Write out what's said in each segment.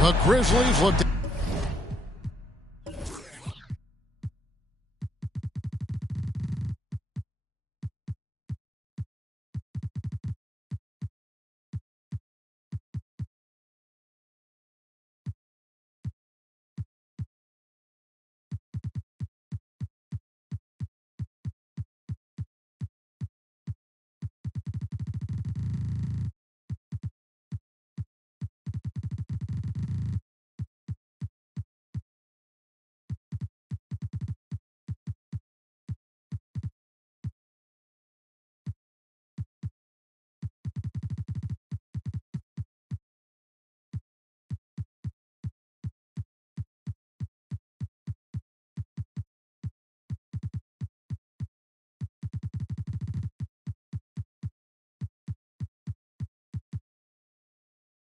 The Grizzlies looked.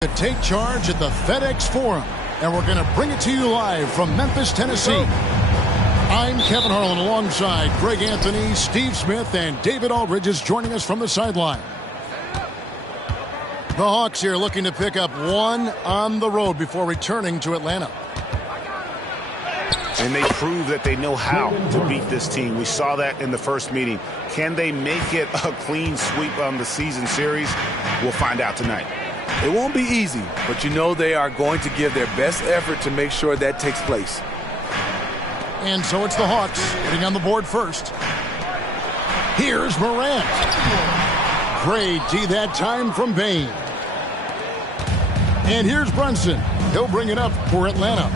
To take charge at the FedEx Forum, and we're going to bring it to you live from Memphis, Tennessee. I'm Kevin Harlan alongside Greg Anthony, Steve Smith, and David Aldridge is joining us from the sideline. The Hawks here looking to pick up one on the road before returning to Atlanta. And they prove that they know how to beat this team. We saw that in the first meeting. Can they make it a clean sweep on the season series? We'll find out tonight. It won't be easy, but you know they are going to give their best effort to make sure that takes place. And so it's the Hawks getting on the board first. Here's Morant. Great D that time from Bane. And here's Brunson. He'll bring it up for Atlanta.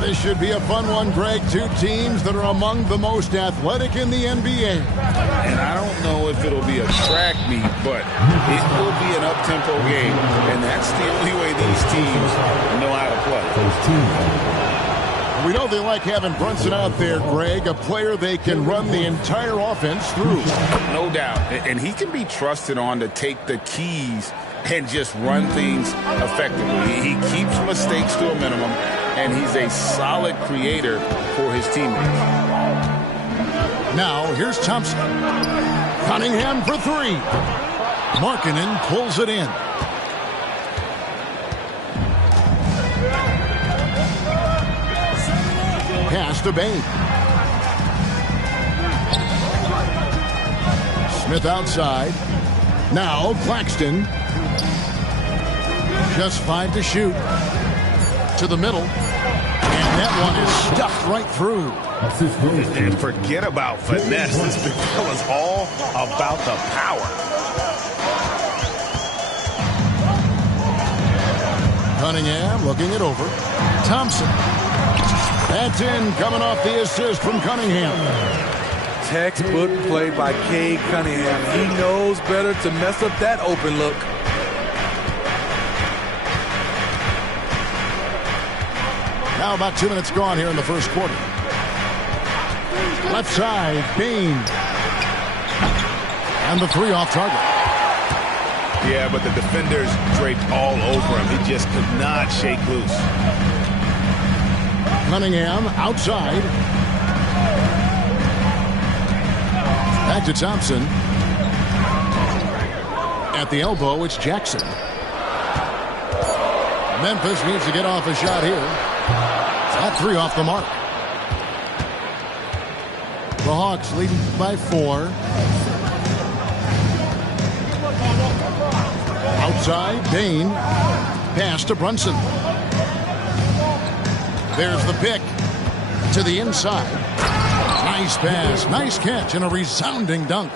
This should be a fun one, Greg. Two teams that are among the most athletic in the NBA. And I don't know if it'll be a track meet, but it will be an up-tempo game. And that's the only way these teams know how to play. We know they like having Brunson out there, Greg, a player they can run the entire offense through. No doubt. And he can be trusted on to take the keys and just run things effectively. He keeps mistakes to a minimum, and he's a solid creator for his teammates. Now, here's Thompson. Cunningham for three. Markkanen pulls it in. Pass to Bane. Smith outside. Now, Claxton. Just 5 to shoot. To the middle. And that one is stuffed right through. And forget about finesse. This big fella's all about the power. Cunningham looking it over. Thompson. That's in, coming off the assist from Cunningham. Textbook play by Cade Cunningham. He knows better to mess up that open look. Now about 2 minutes gone here in the first quarter. Left side, Bane. And the three off target. Yeah, but the defenders draped all over him. He just could not shake loose. Cunningham outside. Back to Thompson. At the elbow, it's Jackson. Memphis needs to get off a shot here. That three off the mark. The Hawks leading by 4. Outside, Bane. Pass to Brunson. There's the pick to the inside. Nice pass, nice catch, and a resounding dunk.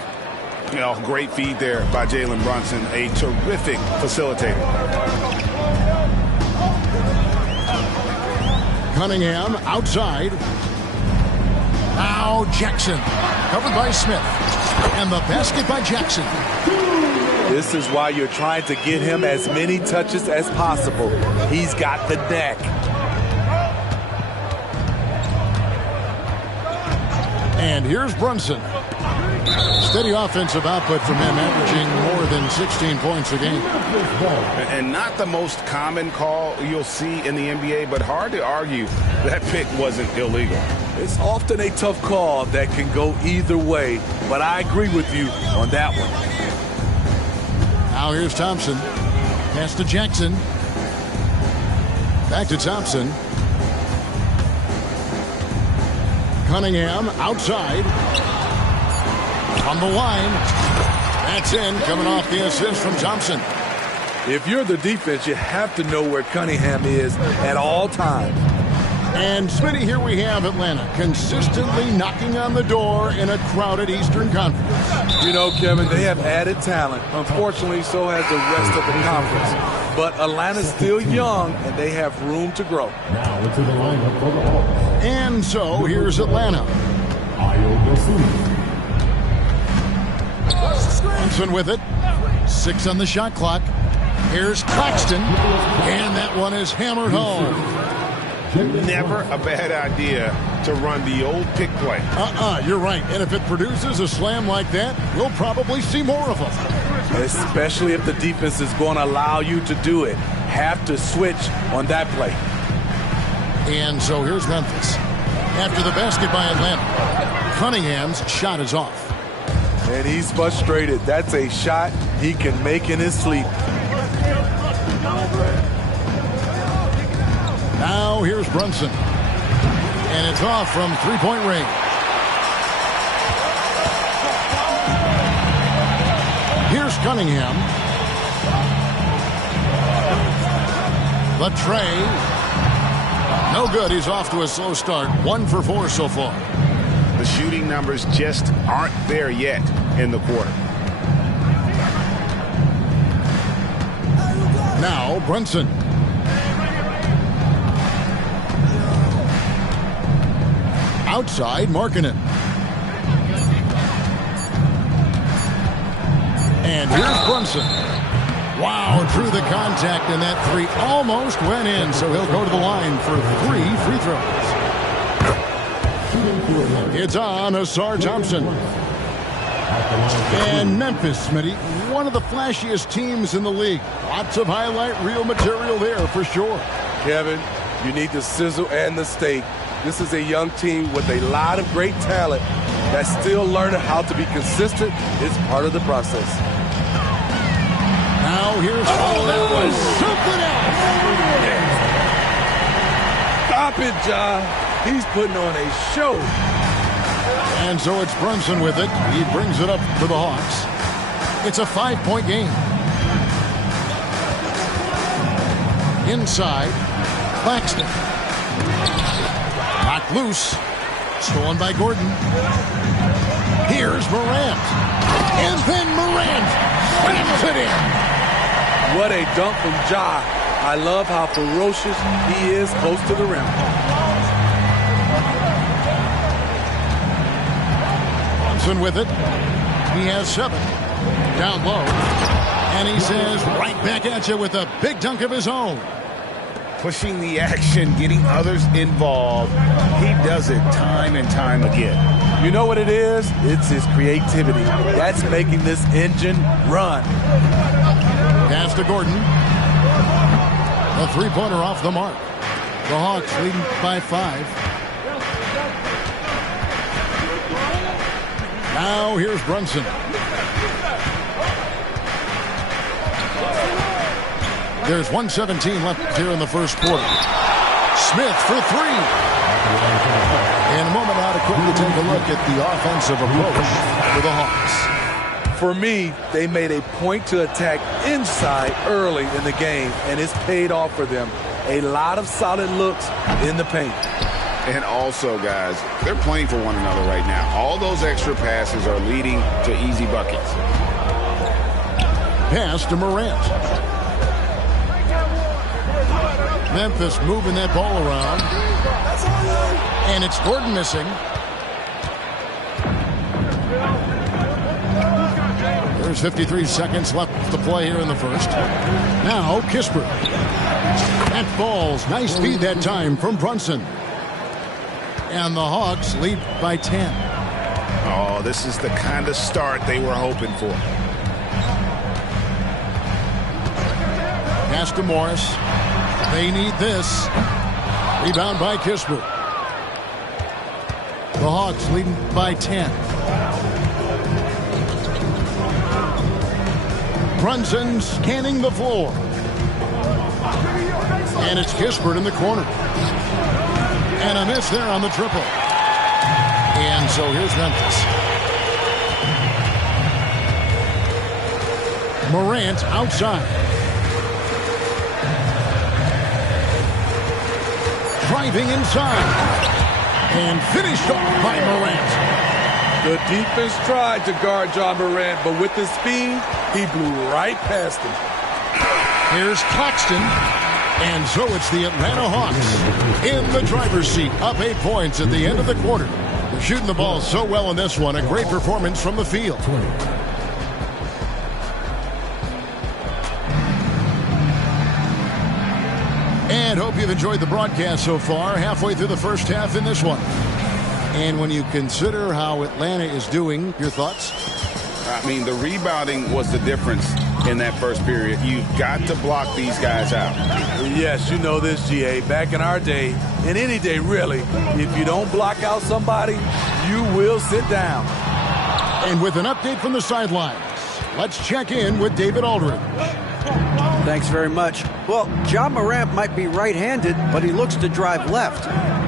You know, great feed there by Jalen Brunson, a terrific facilitator. Cunningham outside. Now Jackson, covered by Smith. And the basket by Jackson. This is why you're trying to get him as many touches as possible. He's got the knack. And here's Brunson. Steady offensive output from him, averaging more than 16 points a game. And not the most common call you'll see in the NBA, but hard to argue that pick wasn't illegal. It's often a tough call that can go either way, but I agree with you on that one. Now here's Thompson. Pass to Jackson. Back to Thompson. Cunningham outside. On the line. That's in, coming off the assist from Thompson. If you're the defense, you have to know where Cunningham is at all times. And Smitty, here we have Atlanta consistently knocking on the door in a crowded Eastern Conference. You know, Kevin, they have added talent. Unfortunately, so has the rest of the conference. But Atlanta's still young, and they have room to grow. Now into the lineup for the Hawks. And so here's Atlanta. Thompson with it. 6 on the shot clock. Here's Claxton. And that one is hammered home. Never a bad idea to run the old pick play. You're right. And if it produces a slam like that, we'll probably see more of them. Especially if the defense is going to allow you to do it. Have to switch on that play. And so here's Memphis. After the basket by Atlanta, Cunningham's shot is off. And he's frustrated. That's a shot he can make in his sleep. Now here's Brunson. And it's off from three-point range. Here's Cunningham. The tray. No good. He's off to a slow start. 1 for 4 so far. The shooting numbers just aren't there yet in the quarter. Now Brunson. Outside, Markkanen. And here's Brunson. Wow, through the contact, and that 3 almost went in, so he'll go to the line for 3 free throws. It's on Ausar Thompson. And Memphis, Smitty, one of the flashiest teams in the league. Lots of highlight reel material there for sure. Kevin, you need the sizzle and the steak. This is a young team with a lot of great talent that's still learning how to be consistent. It's part of the process. Now here's that was something else. Stop it, Ja. He's putting on a show. And so it's Brunson with it. He brings it up for the Hawks. It's a 5-point game. Inside, Claxton. Knocked loose. Stolen by Gordon. Here's Morant. And then Morant slams it in. What a dunk from Ja. I love how ferocious he is close to the rim. Brunson with it. He has 7. Down low. And he says, right back at you with a big dunk of his own. Pushing the action, getting others involved. He does it time and time again. You know what it is? It's his creativity. That's making this engine run. Pass to Gordon. A 3-pointer off the mark. The Hawks leading by 5. Now here's Brunson. There's 1:17 left here in the first quarter. Smith for 3. In a moment now to quickly take a look at the offensive approach for the Hawks. For me, they made a point to attack inside early in the game, and it's paid off for them. A lot of solid looks in the paint. And also, guys, they're playing for one another right now. All those extra passes are leading to easy buckets. Pass to Morant. Memphis moving that ball around. And it's Gordon missing. There's 53 seconds left to play here in the first. Now Kispert. That falls. Nice feed that time from Brunson. And the Hawks lead by 10. Oh, this is the kind of start they were hoping for. Pass to Morris. They need this. Rebound by Kispert. The Hawks leading by 10. Brunson scanning the floor. And it's Kispert in the corner. And a miss there on the triple. And so here's Memphis. Morant outside. Driving inside. And finished off by Morant. The defense tried to guard Ja Morant, but with his speed, he blew right past him. Here's Claxton. And so it's the Atlanta Hawks in the driver's seat, up 8 points at the end of the quarter. They're shooting the ball so well in this one. A great performance from the field. And hope you've enjoyed the broadcast so far. Halfway through the first half in this one. And when you consider how Atlanta is doing, your thoughts? I mean, the rebounding was the difference in that first period. You've got to block these guys out. Yes, you know this, GA. Back in our day, and any day really, if you don't block out somebody, you will sit down. And with an update from the sidelines, let's check in with David Aldridge. Thanks very much. Well, Ja Morant might be right-handed, but he looks to drive left.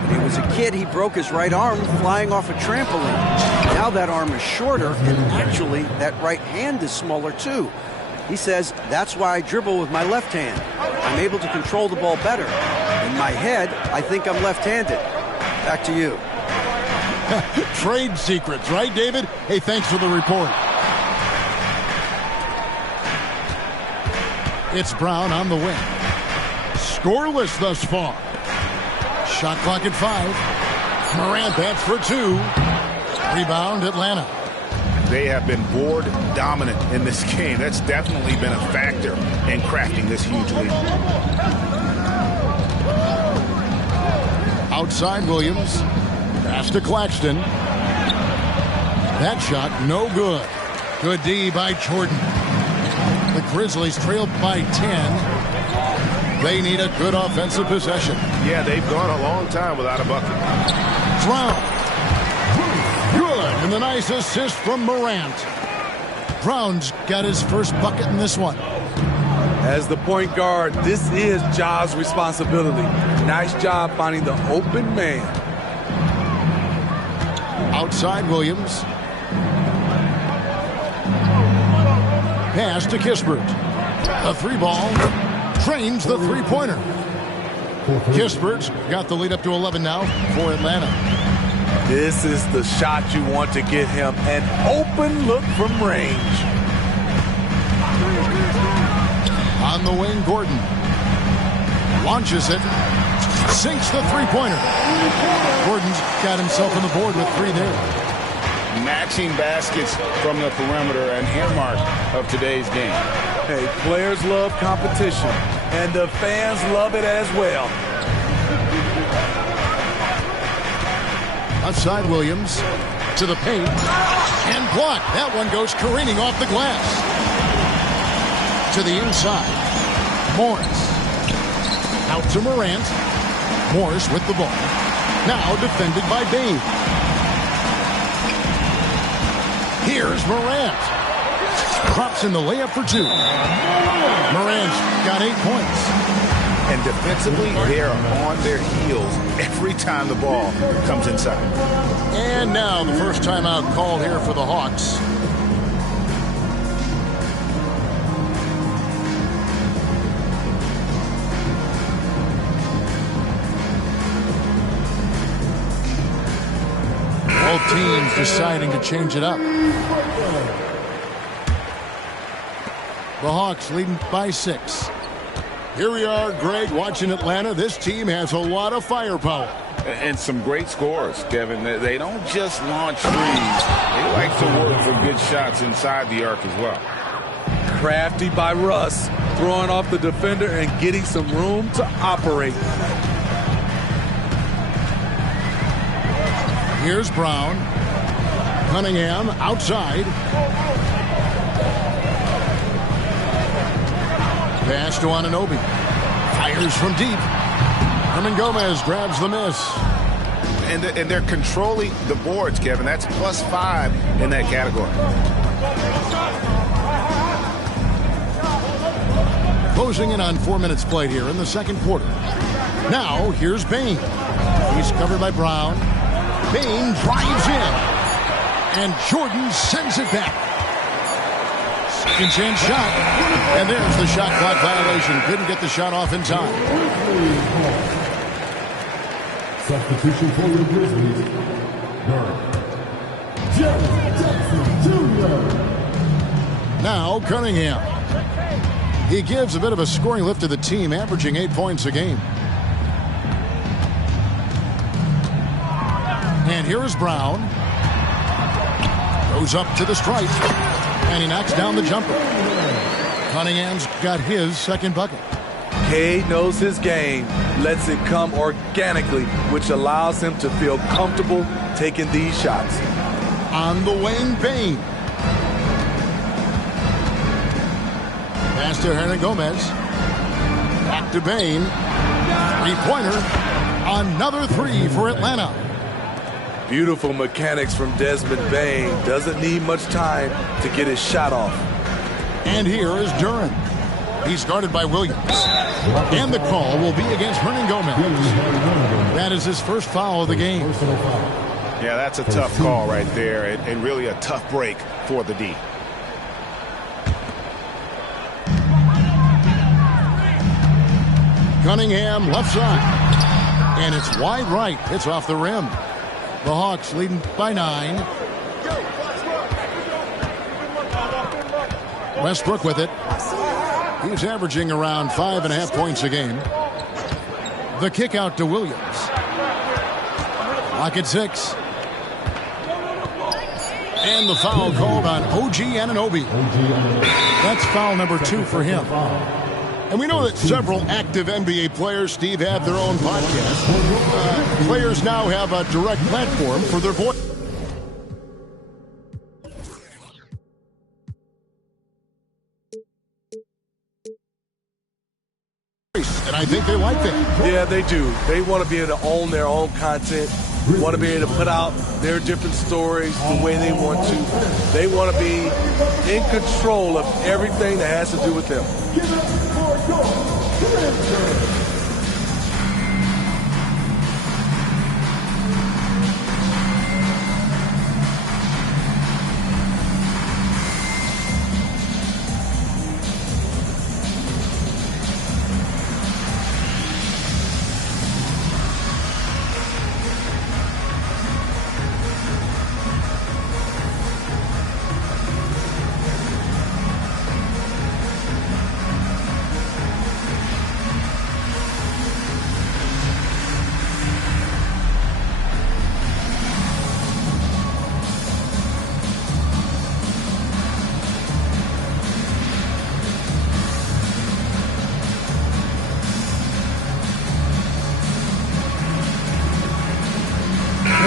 When he was a kid, he broke his right arm flying off a trampoline. Now that arm is shorter, and actually, that right hand is smaller too. He says, that's why I dribble with my left hand. I'm able to control the ball better. In my head, I think I'm left-handed. Back to you. Trade secrets, right, David? Hey, thanks for the report. It's Brown on the wing. Scoreless thus far. Shot clock at 5. Morant bats for 2. Rebound, Atlanta. They have been board dominant in this game. That's definitely been a factor in crafting this huge lead. Outside Williams. Pass to Claxton. That shot no good. Good D by Jordan. The Grizzlies trailed by 10. They need a good offensive possession. Yeah, they've gone a long time without a bucket. Brown. Good. And the nice assist from Morant. Brown's got his first bucket in this one. As the point guard, this is Ja's responsibility. Nice job finding the open man. Outside Williams. Pass to Kispert. A 3-ball. Trains the 3-pointer. Kispert's got the lead up to 11 now for Atlanta. This is the shot you want to get him. An open look from range. On the wing, Gordon. Launches it. Sinks the 3-pointer. Gordon's got himself on the board with 3 there. Matching baskets from the perimeter, an earmark of today's game. Hey, players love competition, and the fans love it as well. Outside Williams to the paint and blocked. That one goes careening off the glass. To the inside. Morris. Out to Morant. Morris with the ball. Now defended by Bain. Here's Morant. Drops in the layup for 2. Morant's got 8 points. And defensively, they're on their heels every time the ball comes inside. And now the first timeout called here for the Hawks. Both teams deciding to change it up. The Hawks leading by 6. Here we are, Greg, watching Atlanta. This team has a lot of firepower. And some great scores, Kevin. They don't just launch threes. They like to work for good shots inside the arc as well. Crafty by Russ, throwing off the defender and getting some room to operate. Here's Brown. Cunningham outside. Pass to Anunoby. Fires from deep. Hernan Gomez grabs the miss. And they're controlling the boards, Kevin. That's +5 in that category. closing in on 4 minutes played here in the second quarter. Now, here's Bane. He's covered by Brown. Bane drives in. And Jordan sends it back. Second chance shot. And there's the shot clock violation. Couldn't get the shot off in time. Substitution for the Grizzlies. Jaren Jackson Jr. Now Cunningham. He gives a bit of a scoring lift to the team, averaging 8 points a game. And here is Brown. Goes up to the stripe. And he knocks down the jumper. Cunningham's got his second bucket. Cade knows his game, lets it come organically, which allows him to feel comfortable taking these shots. On the wing, Bane. Pass to Hernangomez. Back to Bane. Three-pointer. Another three for Atlanta. Beautiful mechanics from Desmond Bane. Doesn't need much time to get his shot off. And here is Duren. He's guarded by Williams. And the call will be against Hernangomez. That is his first foul of the game. Yeah, that's a tough call right there, and really a tough break for the D. Cunningham left side. And it's wide right. It's off the rim. The Hawks leading by 9. Westbrook with it. He's averaging around 5.5 points a game. The kick out to Williams. Lock at 6. And the foul called on OG Anunoby. That's foul number 2 for him. And we know that several active NBA players, Steve, have their own podcast. Players now have a direct platform for their voice. And I think they like that. Yeah, they do. They want to be able to own their own content, want to be able to put out their different stories the way they want to. They want to be in control of everything that has to do with them.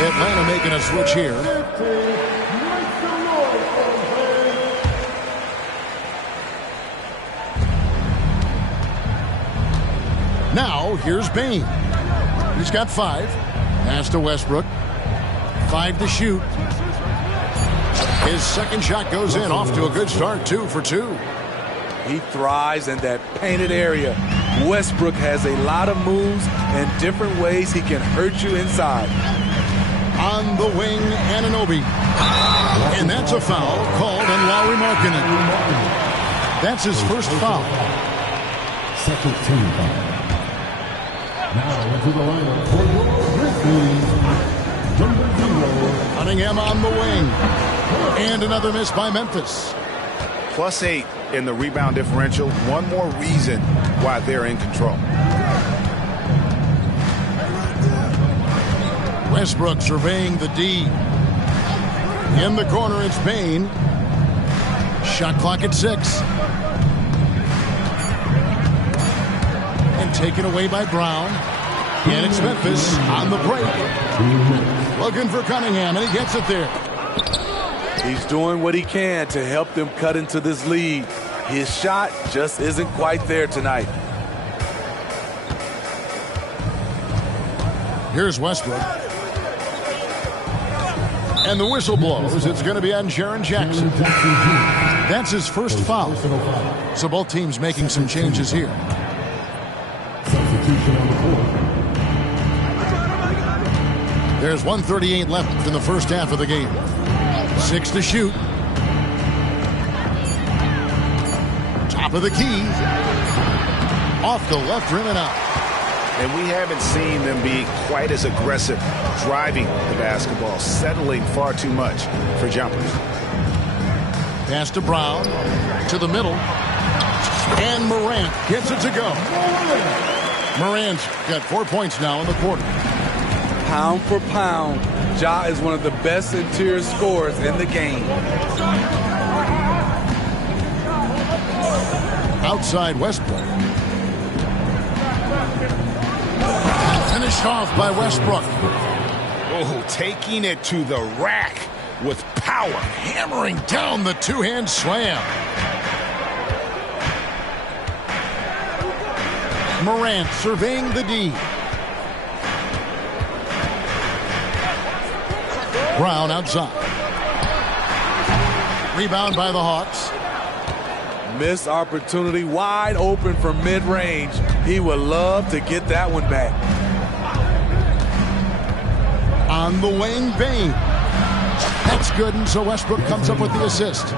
Atlanta making a switch here. Now, here's Bane. He's got 5. Pass to Westbrook. 5 to shoot. His second shot goes in, off to a good start, 2 for 2. He thrives in that painted area. Westbrook has a lot of moves and different ways he can hurt you inside. On the wing, Anunoby. And that's a foul called on Lauri Markkanen. That's his first foul. Second team foul. Now into the lineup for the Grizzlies. Number 0. Cunningham on the wing. And another miss by Memphis. +8 in the rebound differential. One more reason why they're in control. Westbrook surveying the D. In the corner, it's Bane. Shot clock at 6. And taken away by Brown. And it's Memphis on the break. Looking for Cunningham, and he gets it there. He's doing what he can to help them cut into this lead. His shot just isn't quite there tonight. Here's Westbrook. And the whistle blows. It's going to be on Jaren Jackson. That's his first foul. So both teams making some changes here. Substitution on the court. There's 1:38 left in the first half of the game. 6 to shoot. Top of the key. Off the left rim and out. And we haven't seen them be quite as aggressive driving the basketball, settling far too much for jumpers. Pass to Brown, to the middle, and Morant gets it to go. Morant's got 4 points now in the quarter. Pound for pound, Ja is one of the best interior scorers in the game. Outside Westbrook. Finished off by Westbrook. Oh, taking it to the rack with power. Hammering down the two-hand slam. Morant surveying the D. Brown outside. Rebound by the Hawks. Missed opportunity, wide open from mid-range. He would love to get that one back. On the wing, Bane. That's good, and so Westbrook comes up with the assist.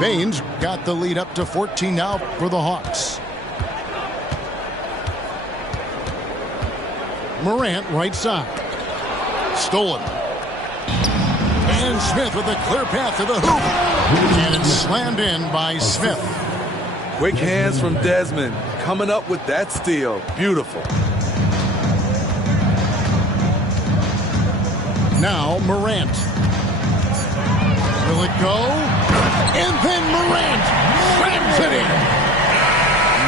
Baines got the lead up to 14 now for the Hawks. Morant right side. Stolen. And Smith with a clear path to the hoop. And it's slammed in by Smith. Quick hands from Desmond. Coming up with that steal. Beautiful. Now Morant. Will it go? And then Morant slams it in.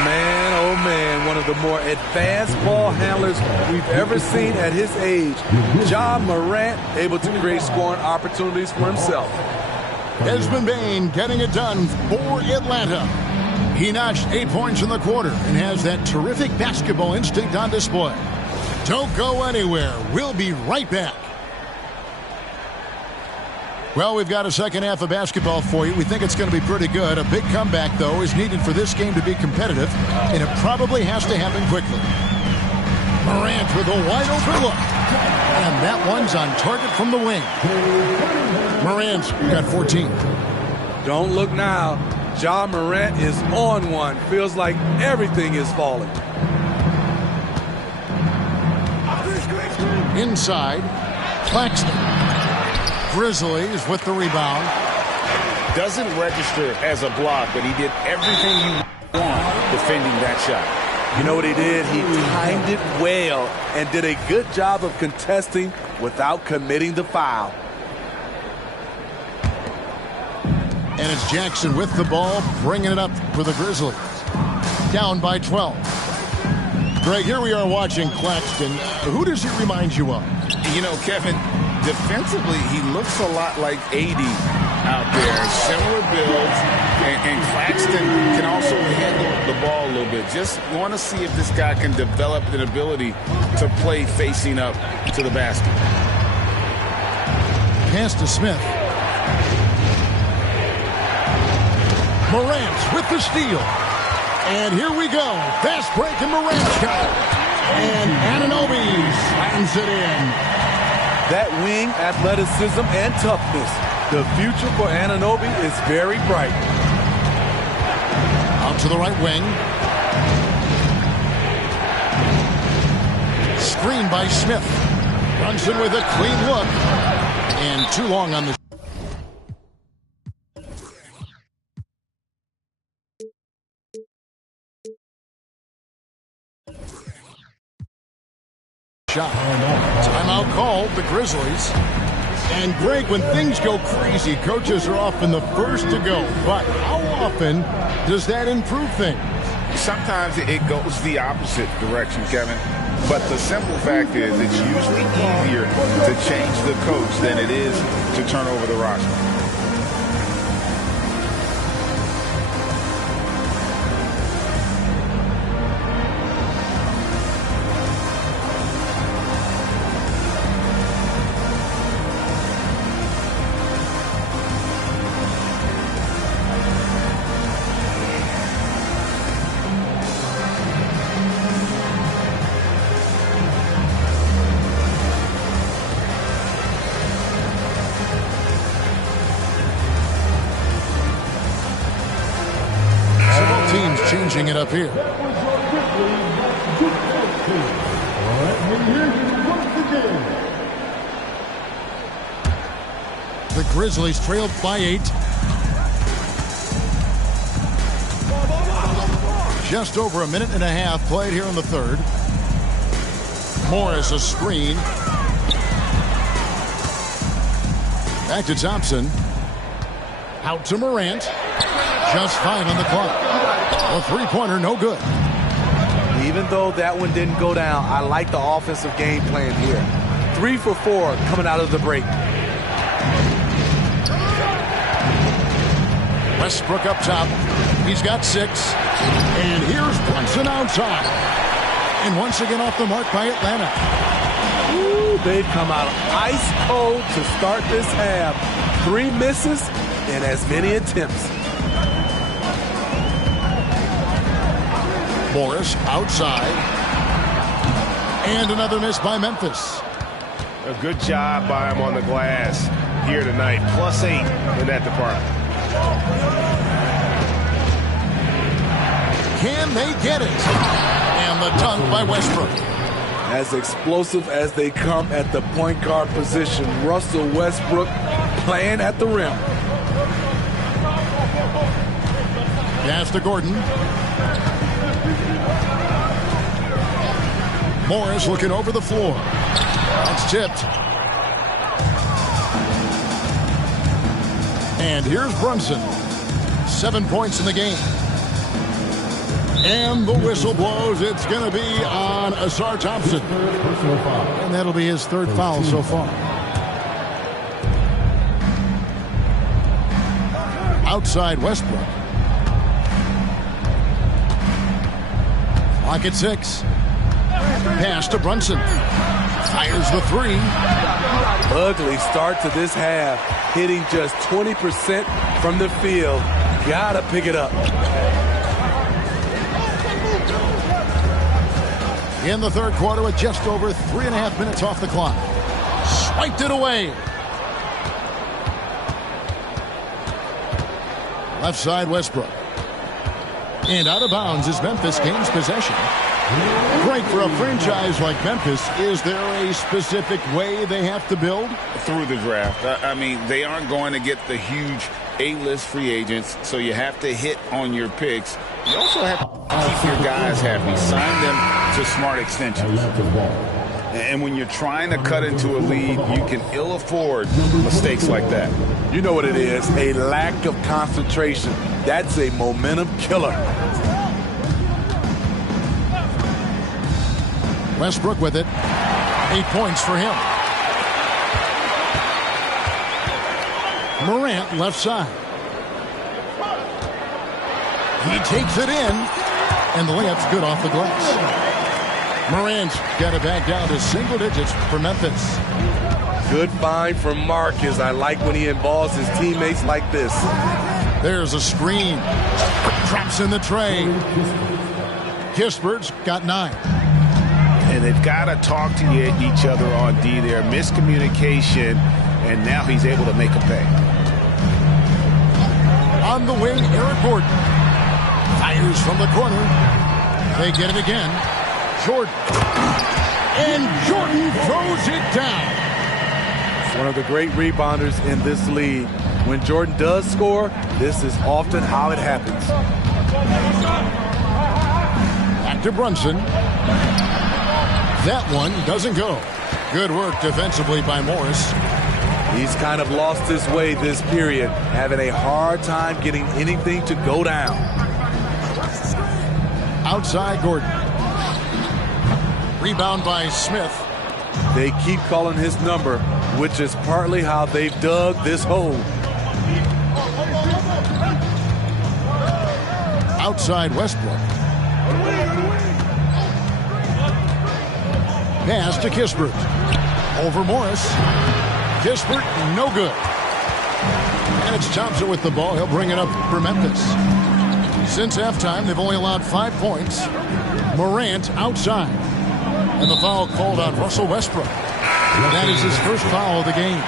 Man, oh man, one of the more advanced ball handlers we've ever seen at his age. Ja Morant able to create scoring opportunities for himself. Desmond Bane getting it done for Atlanta. He notched 8 points in the quarter and has that terrific basketball instinct on display. Don't go anywhere. We'll be right back. Well, we've got a second half of basketball for you. We think it's going to be pretty good. A big comeback, though, is needed for this game to be competitive, and it probably has to happen quickly. Morant with a wide-open look. And that one's on target from the wing. Morant's got 14. Don't look now. Ja Morant is on one. Feels like everything is falling. Inside, Claxton. Grizzlies with the rebound. Doesn't register as a block, but he did everything you want defending that shot. You know what he did? He timed it well and did a good job of contesting without committing the foul. And it's Jackson with the ball, bringing it up for the Grizzlies. Down by 12. Greg, here we are watching Claxton. Who does he remind you of? You know, Kevin, defensively, he looks a lot like AD out there. Similar builds, and Claxton can also handle the ball a little bit. Just want to see if this guy can develop an ability to play facing up to the basket. Pass to Smith. Morant with the steal. And here we go. Fast break, and Morant's got it. And Anunoby slams it in. That wing athleticism and toughness. The future for Anunoby is very bright. Out to the right wing. Screen by Smith. Brunson with a clean look. And too long on the shot. Timeout called, the Grizzlies. And Greg, when things go crazy, coaches are often the first to go. But how often does that improve things? Sometimes it goes the opposite direction, Kevin. But the simple fact is it's usually easier to change the coach than it is to turn over the roster. changing it up here. The Grizzlies trailed by 8. Just over a minute and a half played here in the third. Morris a screen. Back to Thompson. Out to Morant. Just 5 on the clock. A three-pointer, no good. Even though that one didn't go down, I like the offensive game plan here. 3 for 4 coming out of the break. Westbrook up top. He's got 6. And here's Brunson outside. And once again off the mark by Atlanta. Ooh, they've come out ice cold to start this half. 3 misses and as many attempts. Morris outside. And another miss by Memphis. A good job by him on the glass here tonight. +8 in that department. Can they get it? And the dunk by Westbrook. As explosive as they come at the point guard position, Russell Westbrook playing at the rim. Pass to Gordon. Morris looking over the floor. That's tipped. And here's Brunson. 7 points in the game. And the whistle blows. It's going to be on Ausar Thompson. And that'll be his 3rd foul so far. Outside Westbrook. Clock at 6. Pass to Brunson. Fires the 3. Ugly start to this half. Hitting just 20% from the field. Gotta pick it up. In the third quarter with just over 3.5 minutes off the clock. Swiped it away. Left side Westbrook. And out of bounds as Memphis gains possession. Great for a franchise like Memphis. Is there a specific way they have to build? Through the draft. I mean, they aren't going to get the huge A-list free agents, so you have to hit on your picks. You also have to keep your guys happy. Sign them to smart extensions. And when you're trying to cut into a lead, you can ill afford mistakes like that. You know what it is, a lack of concentration. That's a momentum killer. Westbrook with it. 8 points for him. Morant left side. He takes it in, and the layup's good off the glass. Morant's got it back down to single digits for Memphis. Good find from Marcus. I like when he involves his teammates like this. There's a screen. Drops in the tray. Kispert's got 9. And they've got to talk to each other on D there. Miscommunication, and now he's able to make a pay. On the wing, Eric Gordon. Fires from the corner. They get it again. Jordan. And Jordan throws it down. One of the great rebounders in this league. When Jordan does score, this is often how it happens. Back to Brunson. That one doesn't go. Good work defensively by Morris. He's kind of lost his way this period, having a hard time getting anything to go down. Outside Gordon. Rebound by Smith. They keep calling his number, which is partly how they've dug this hole. Outside Westbrook. Pass to Kispert. Over Morris. Kispert, no good. And it's Thompson with the ball. He'll bring it up for Memphis. Since halftime, they've only allowed 5 points. Morant outside. And the foul called on Russell Westbrook. That is his first foul of the game.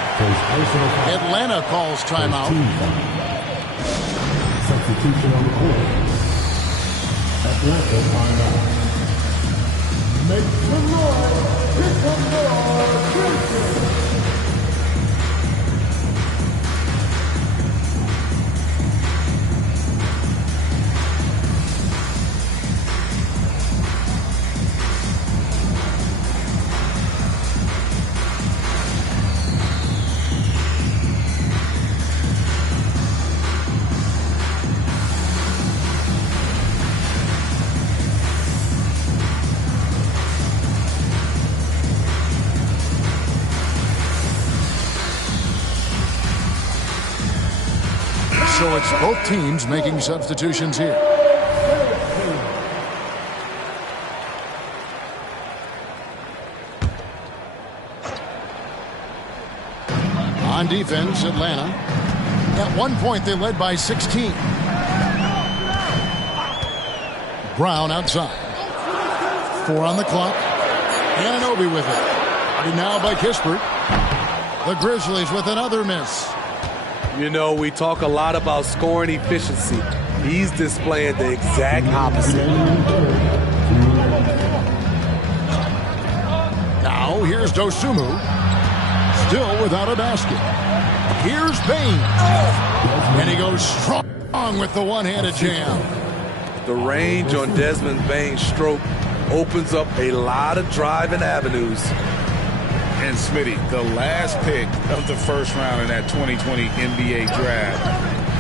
Atlanta calls timeout. Substitution on the court. Atlanta timeout. Make some noise. Here comes the Crimson. So it's both teams making substitutions here. On defense, Atlanta. At one point, they led by 16. Brown outside. 4 on the clock. Anunoby with it. And now by Kispert. The Grizzlies with another miss. You know, we talk a lot about scoring efficiency. He's displaying the exact opposite. Now, here's Dosunmu. Still without a basket. Here's Bane. And he goes strong with the one-handed jam. The range on Desmond Bane's stroke opens up a lot of driving avenues. And Smitty, the last pick of the first round in that 2020 NBA draft,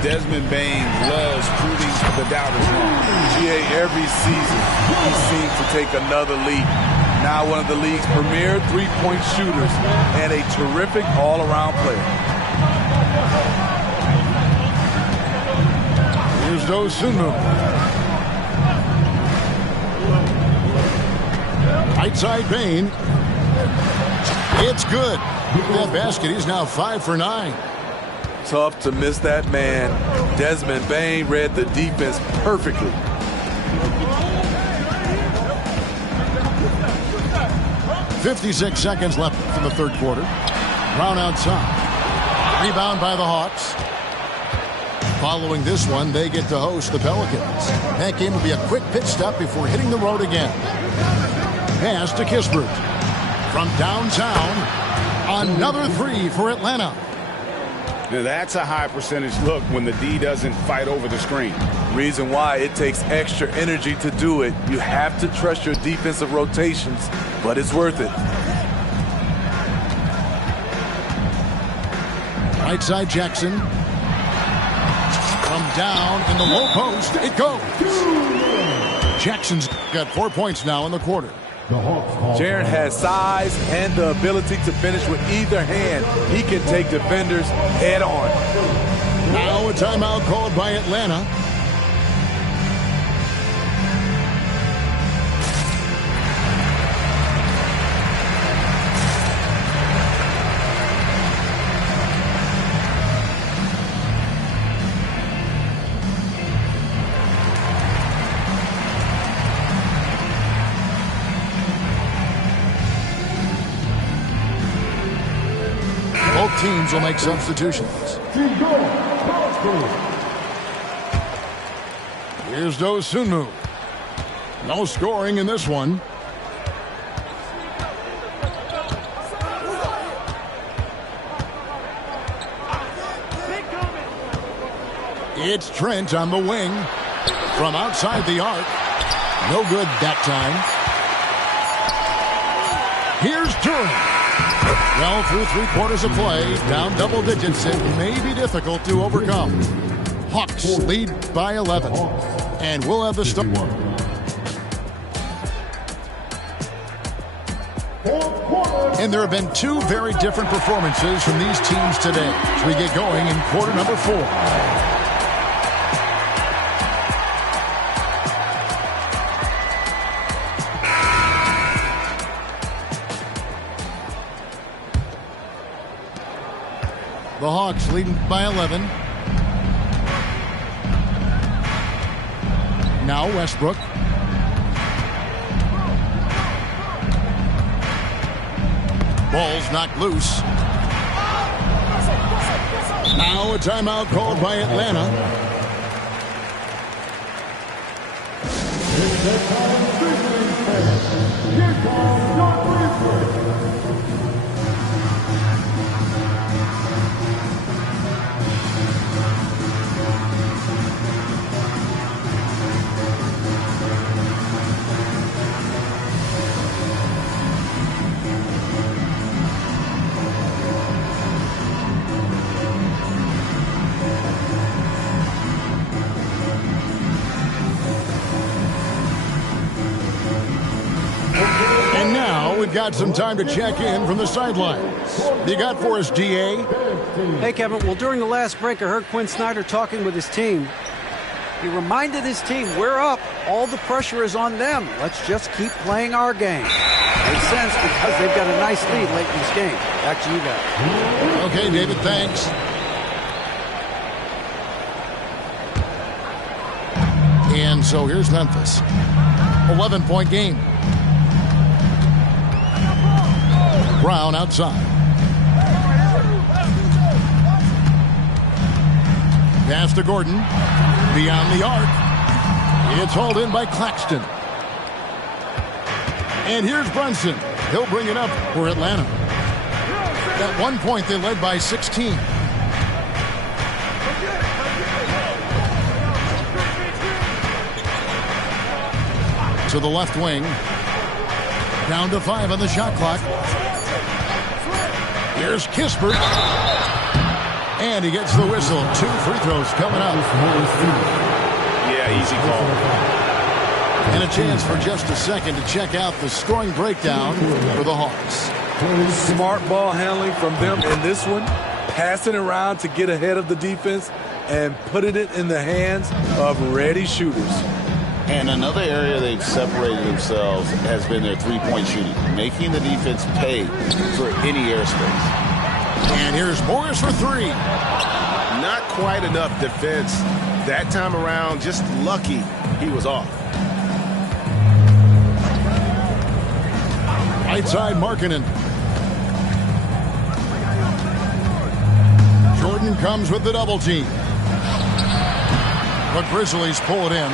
Desmond Bane loves proving the doubters wrong. GA, every season, he seems to take another leap. Now one of the league's premier three-point shooters and a terrific all-around player. Here's Dosunmu. Right side Bane. It's good. That basket, he's now 5 for 9. Tough to miss that man. Desmond Bane read the defense perfectly. .56 seconds left in the third quarter. Brown outside. Rebound by the Hawks. Following this one, they get to host the Pelicans. That game will be a quick pit stop before hitting the road again. Pass to Kispert. From downtown, another three for Atlanta. Now that's a high percentage look when the D doesn't fight over the screen. Reason why it takes extra energy to do it. You have to trust your defensive rotations, but it's worth it. Right side Jackson. From down in the low post, it goes. Jackson's got 4 points now in the quarter. Jaren has size and the ability to finish with either hand. He can take defenders head on. Now a timeout called by Atlanta. Both teams will make substitutions. Here's Dosunmu. No scoring in this one. It's Trent on the wing. From outside the arc. No good that time. Here's Durant. Well, through 3 quarters of play, down double digits, it may be difficult to overcome. Hawks lead by 11. And we'll have the start. And there have been 2 very different performances from these teams today as we get going in quarter number 4. The Hawks leading by 11. Now Westbrook. Ball's knocked loose. Now a timeout called by Atlanta. got some time to check in from the sidelines. You got for us, DA? Hey, Kevin. Well, during the last break, I heard Quinn Snyder talking with his team. He reminded his team, we're up. All the pressure is on them. Let's just keep playing our game. Makes sense because they've got a nice lead late in this game. Back to you guys. Okay, David, thanks. And so here's Memphis. 11-point game. Brown outside. Pass to Gordon. Beyond the arc. It's hauled in by Claxton. And here's Brunson. He'll bring it up for Atlanta. At one point, they led by 16. To the left wing. Down to 5 on the shot clock. Here's Kispert. And he gets the whistle. 2 free throws coming up. Yeah, easy call. And a chance for just a second to check out the scoring breakdown for the Hawks. Smart ball handling from them in this one. Passing around to get ahead of the defense and putting it in the hands of ready shooters. And another area they've separated themselves has been their three-point shooting, making the defense pay for any airspace. And here's Morris for 3. Not quite enough defense that time around. Just lucky he was off. Right side, Markkanen. Jordan comes with the double team. But Grizzlies pull it in.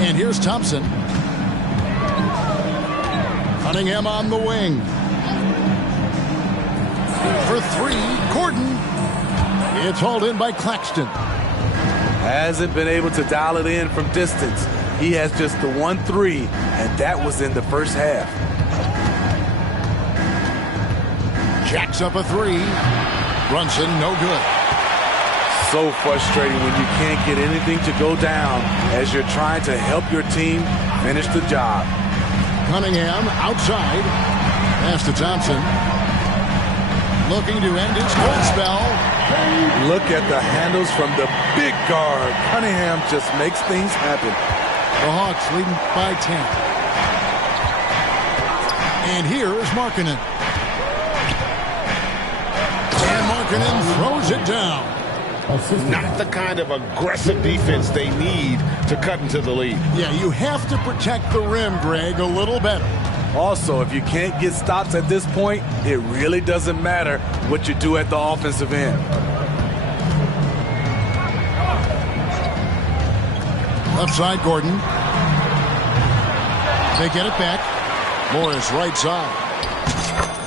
And here's Thompson. Cunningham on the wing. For 3, Gordon. It's hauled in by Claxton. Hasn't been able to dial it in from distance. He has just the 1-3, and that was in the first half. Jacks up a 3. Brunson, no good. So frustrating when you can't get anything to go down as you're trying to help your team finish the job. Cunningham outside. Pass to Thompson. Looking to end his cold spell. Look at the handles from the big guard. Cunningham just makes things happen. The Hawks leading by 10. And here is Markkanen. And Markkanen throws it down. Not the kind of aggressive defense they need to cut into the lead. Yeah, you have to protect the rim, Greg, a little better. Also, if you can't get stops at this point, it really doesn't matter what you do at the offensive end. Left side, Gordon. They get it back. Morris right side.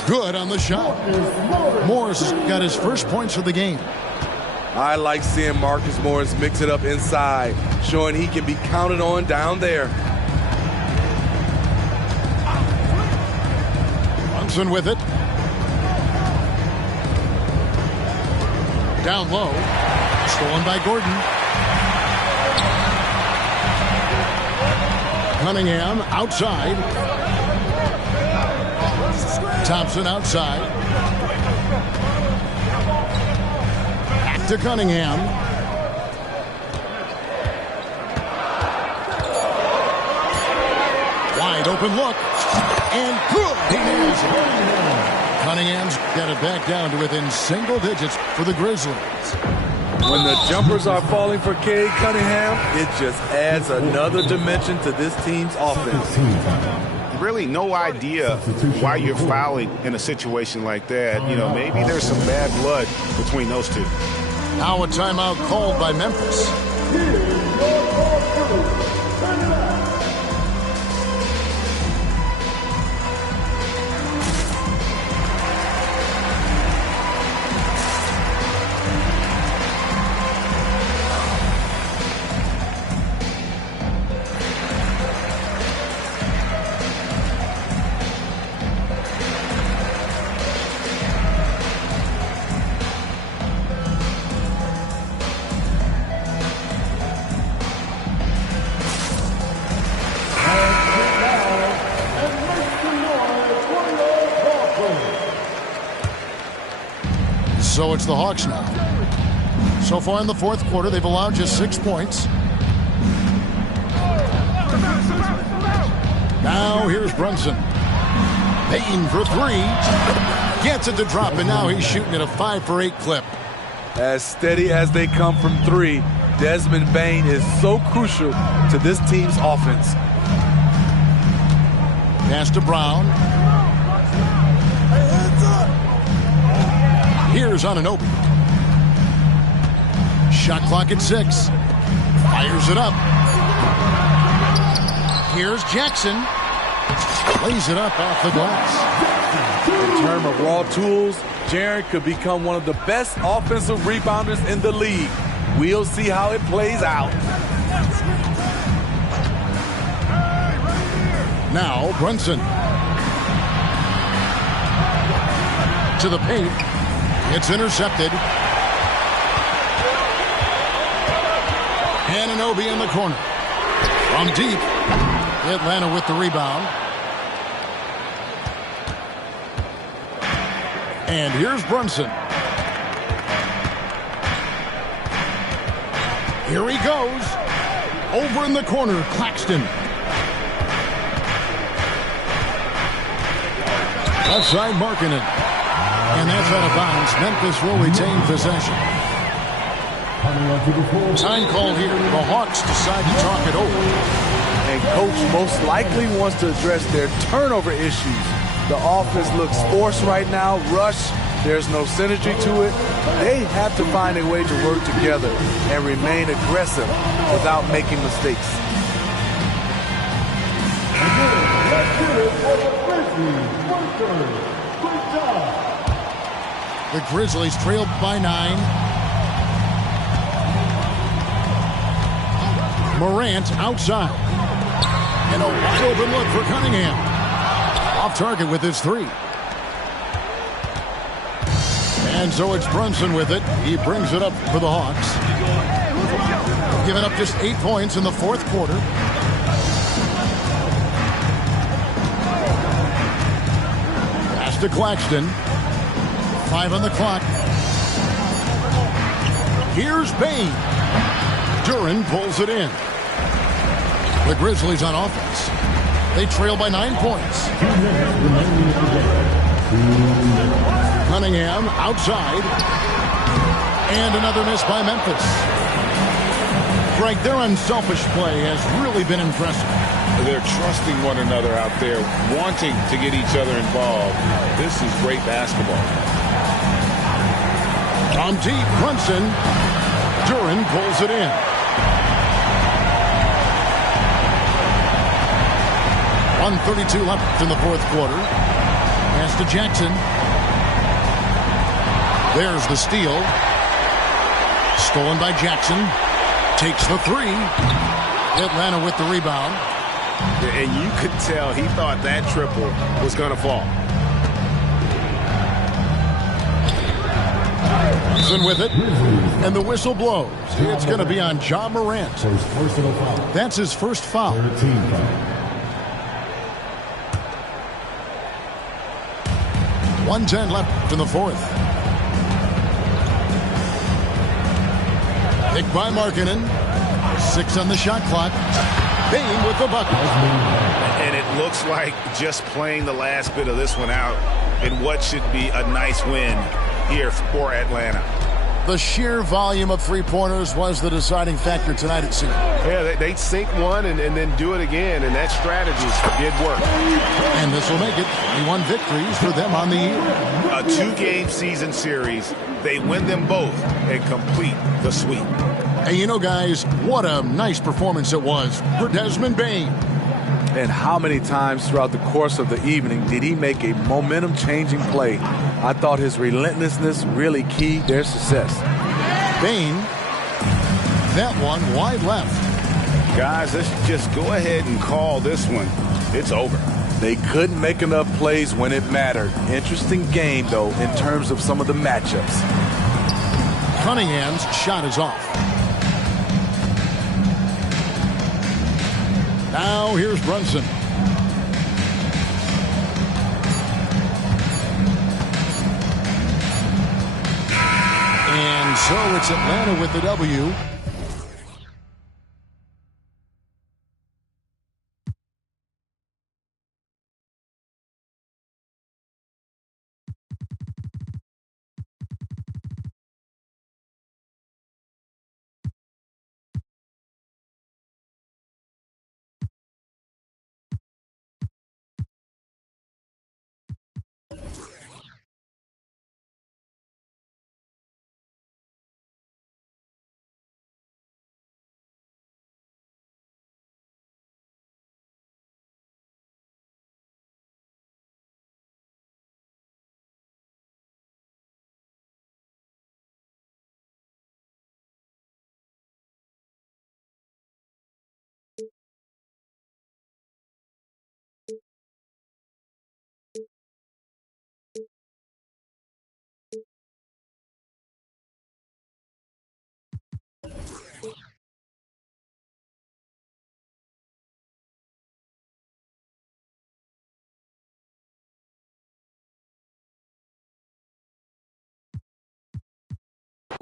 Good on the shot. Morris has got his first points of the game. I like seeing Marcus Morris mix it up inside, showing he can be counted on down there. Brunson with it. Down low. Stolen by Gordon. Cunningham outside. Thompson outside. Back to Cunningham. Wide open look. And good. He is. Cunningham's got it back down to within single digits for the Grizzlies. When the jumpers are falling for Cade Cunningham, it just adds another dimension to this team's offense. Really no idea why you're fouling in a situation like that. You know, maybe there's some bad blood between those two. Now a timeout called by Memphis. the Hawks now. So far in the fourth quarter, they've allowed just 6 points. Now here's Brunson. Payton for three. Gets it to drop, and now he's shooting at a 5 for 8 clip. As steady as they come from three, Desmond Bane is so crucial to this team's offense. Pass to Brown. Here's Anunoby. Shot clock at 6. Fires it up. Here's Jackson. Lays it up off the glass. In terms of raw tools, Jaren could become one of the best offensive rebounders in the league. We'll see how it plays out. Now Brunson. To the paint. It's intercepted. Anunoby in the corner. From deep. Atlanta with the rebound. And here's Brunson. Here he goes. Over in the corner, Claxton. Outside Markkanen. And that's out of bounds. Memphis will retain possession. Time call here. The Hawks decide to talk it over. And coach most likely wants to address their turnover issues. The offense looks forced right now, rush. There's no synergy to it. They have to find a way to work together and remain aggressive without making mistakes. The Grizzlies trailed by 9. Morant outside. And a wide open look for Cunningham. Off target with his 3. And so it's Brunson with it. He brings it up for the Hawks. Giving up just 8 points in the fourth quarter. Pass to Claxton. 5 on the clock. Here's Bane. Duren pulls it in. The Grizzlies on offense. They trail by 9 points. Cunningham outside. And another miss by Memphis. Greg, their unselfish play has really been impressive. They're trusting one another out there, wanting to get each other involved. This is great basketball. From deep, Brunson. Duren pulls it in. .132 left in the fourth quarter. Pass to Jackson. There's the steal. Stolen by Jackson. Takes the 3. Atlanta with the rebound. And you could tell he thought that triple was going to fall. Brunson with it. And the whistle blows. It's going to be on Ja Morant. That's his first foul. 1:10 left in the fourth. Picked by Markkanen. 6 on the shot clock. Bane with the bucket. And it looks like just playing the last bit of this one out in what should be a nice win here for Atlanta. The sheer volume of three-pointers was the deciding factor tonight, it seemed. Yeah, they sink one and then do it again, and that strategy did work. And this will make it 21 victories for them on the year. A 2-game season series. They win them both and complete the sweep. And you know, guys, what a nice performance it was for Desmond Bane. And how many times throughout the course of the evening did he make a momentum-changing play? I thought his relentlessness really keyed their success. Bane, that one wide left. Guys, let's just go ahead and call this one. It's over. They couldn't make enough plays when it mattered. Interesting game, though, in terms of some of the matchups. Cunningham's shot is off. Now here's Brunson. so it's Atlanta with the W.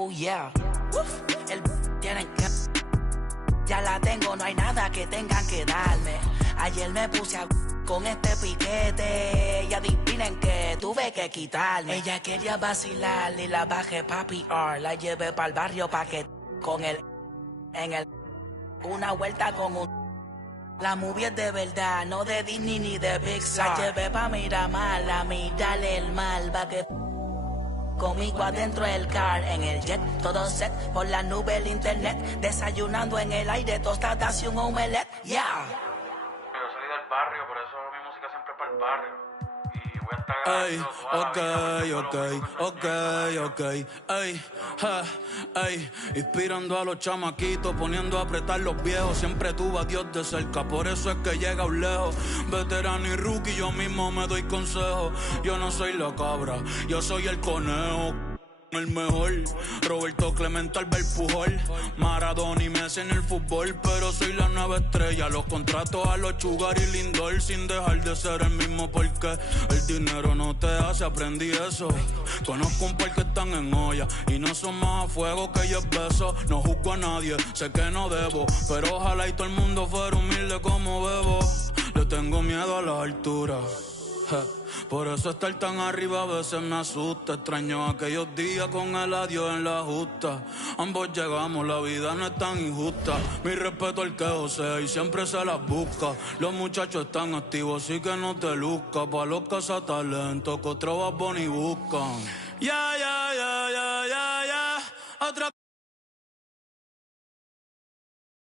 Oh yeah, el tienen que... Ya la tengo, no hay nada que tengan que darme. Ayer me puse a con este piquete y adivinen que tuve que quitarme. Ella quería vacilar y la bajé pa' PR. La llevé pa'l barrio pa' que con el... En el... Una vuelta con un... La movie es de verdad, no de Disney ni de Pixar. La llevé pa' Miramar, a mirarle el mal, pa' que... Conmigo adentro del car, en el jet, todo set, por la nube el internet, desayunando en el aire, tostadas y un omelette, yeah. Yo salí del barrio, por eso mi música siempre es para el barrio. Y voy a estar inspirando a los chamaquitos, poniendo a apretar los viejos, siempre tuvo a Dios de cerca, por eso es que llega un lejos, veterano y rookie, yo mismo me doy consejo, yo no soy la cabra, yo soy el conejo. El mejor, Roberto Clemente, Albert Pujol, Maradona y Messi en el fútbol, pero soy la nueva estrella, los contratos a los Sugar y Lindor, sin dejar de ser el mismo porque el dinero no te hace, aprendí eso. Conozco un par que están en olla y no son más a fuego que yo beso, no juzgo a nadie, sé que no debo, pero ojalá y todo el mundo fuera humilde como Bebo. Le tengo miedo a las alturas. Por eso estar tan arriba a veces me asusta. Extraño aquellos días con el adiós en la justa. Ambos llegamos, la vida no es tan injusta. Mi respeto al que josea y siempre se las busca. Los muchachos están activos, así que no te luzcas. Pa' los cazatalentos que otro Bad Bunny buscan. Ya, ya, ya, ya.